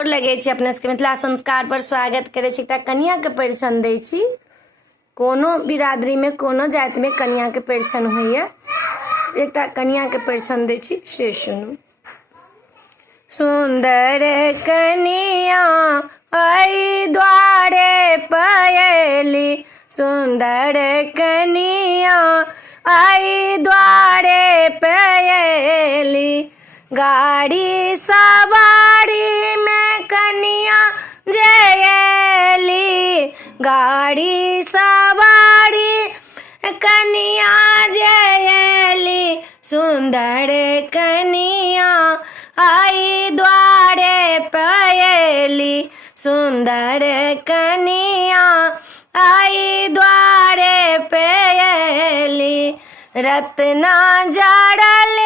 लगे छी अपने सबके मिथिला संस्कार पर स्वागत करे छी। एकटा कन्या के परिछन दै छी। कोनो बिरादरी में कोनो जाति में कन्या के परिछन होइए। एकटा कन्या के परिछन दै छी, से सुनू। सुंदर कन्या आई द्वारे पयली, सुंदर कन्या आई द्वारे पयली। गाड़ी सवारी में कन्या जयली, गाड़ी सवारी कन्या जयली। सुंदर कन्या आई द्वारे पयली, सुंदर कन्या आई द्वारे पयली। रत्ना जड़ल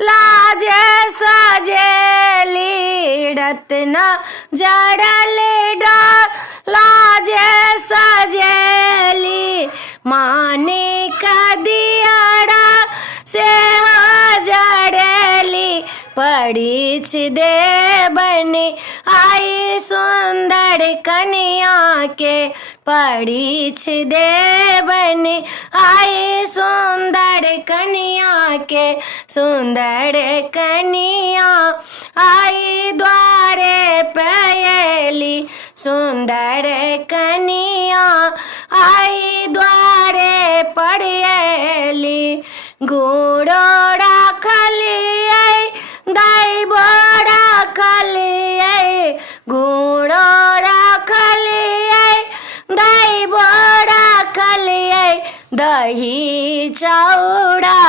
लाज सजेली, रत्ना जड़ल लाज सजेली। मानिक दियरा से जड़ली, परिछ देबनी आई सुंदर कन्या के, परिछ देबनी आई सुंदर कन्या के। सुंदर कन्या आई द्वारे पयली, सुंदर कन्या आई द्वारे पयली। घोड़ो राखलिए दैबो राखलिए, घोड़ो राखलिए दैबो राखलिए। दही चौड़ा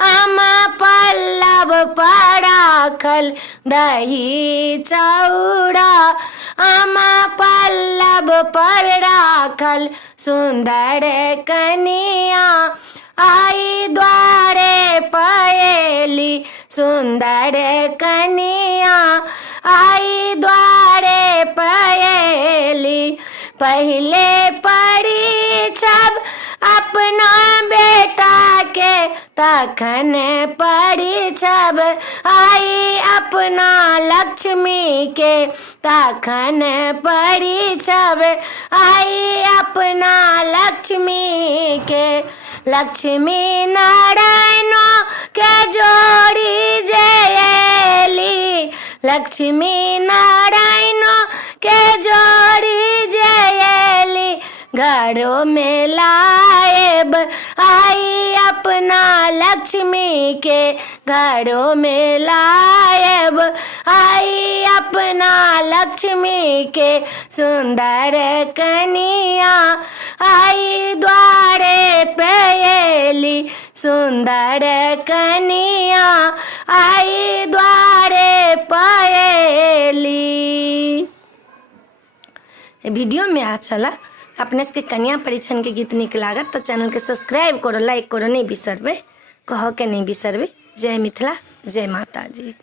आम पल्लव पर राखल, दही चौड़ा आम पल्लव पर राखल। सुंदर कन्या आई द्वारे पयली, सुंदर कन्या आई द्वारे पयली। पहले परिछब अपना बेटा के, तखन परिछब आई अपना लक्ष्मी के, तखन परिछब आई अपना लक्ष्मी के। लक्ष्मी नारायण के जोड़ी जयली, लक्ष्मी नारायण के जोड़ी जयली। घरों में लाएब आई अपना लक्ष्मी के, घरों में लाएब आई अपना लक्ष्मी के। सुंदर कन्या आई द्वारे पयली, सुंदर कन्या आई द्वारे पयली। वीडियो में अच्छा ला अपने के कन्या परिछन के गीत निक लागत तो चैनल के सब्सक्राइब करो, लाइक करो नहीं बिसरबे, कहो के नहीं बिसरबे। जय मिथिला, जय माता जी।